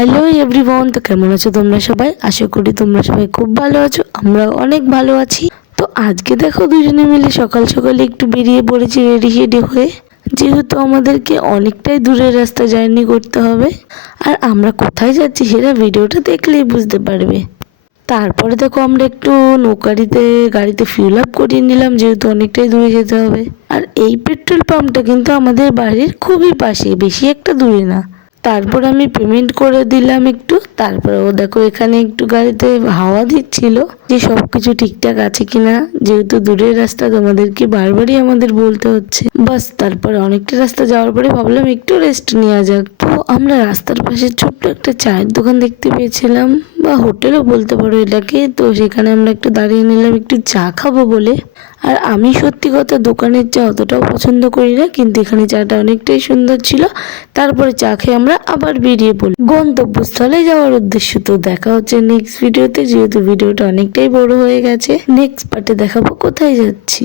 Hello everyone, তো কেমন আছো তোমরা সবাই? আশা করি তোমরা সবাই খুব ভালো আছো। আমরা অনেক ভালো আছি। তো আজকে দেখো দুজনে মিলে সকাল সকালে একটু বেরিয়ে পড়েছি রেডি শেডি হয়ে, যেহেতু আমাদেরকে অনেকটাই দূরের রাস্তা জার্নি করতে হবে। আর আমরা কোথায় যাচ্ছি সেটা ভিডিওটা দেখলেই বুঝতে পারবে। তারপরে দেখো আমরা একটু গাড়িতে ফিল আপ করিয়ে নিলাম, যেহেতু অনেকটাই দূরে যেতে হবে। আর এই পেট্রোল পাম্পটা কিন্তু আমাদের বাড়ির খুবই পাশে, বেশি একটা দূরে না। তারপর আমি পেমেন্ট করে দিলাম একটু। তারপরে ও দেখো এখানে একটু গাড়িতে হাওয়া দিচ্ছিল যে সবকিছু ঠিকঠাক আছে কিনা, যেহেতু দূরের রাস্তা তোমাদেরকে বারবারই আমাদের বলতে হচ্ছে। বাস তারপরে অনেকটা রাস্তা যাওয়ার পরে ভাবলাম একটু রেস্ট নেওয়া যাক। তো আমরা রাস্তার পাশে ছোট্ট একটা চায়ের দোকান দেখতে পেয়েছিলাম, বা হোটেলও বলতে পারো এটাকে। তো সেখানে আমরা একটু দাঁড়িয়ে নিলাম একটু চা খাবো বলে। আর আমি সত্যি কথা দোকানের চা অতটাও পছন্দ করি না, কিন্তু এখানে চাটা অনেকটাই সুন্দর ছিল। তারপরে চা খেয়ে আমরা আবার বেরিয়ে পড়ি গন্তব্যস্থলে যাওয়ার উদ্দেশ্য। তো দেখা হচ্ছে নেক্সট ভিডিওতে, যেহেতু ভিডিওটা অনেকটাই বড় হয়ে গেছে। নেক্সট পার্টে দেখাবো কোথায় যাচ্ছি।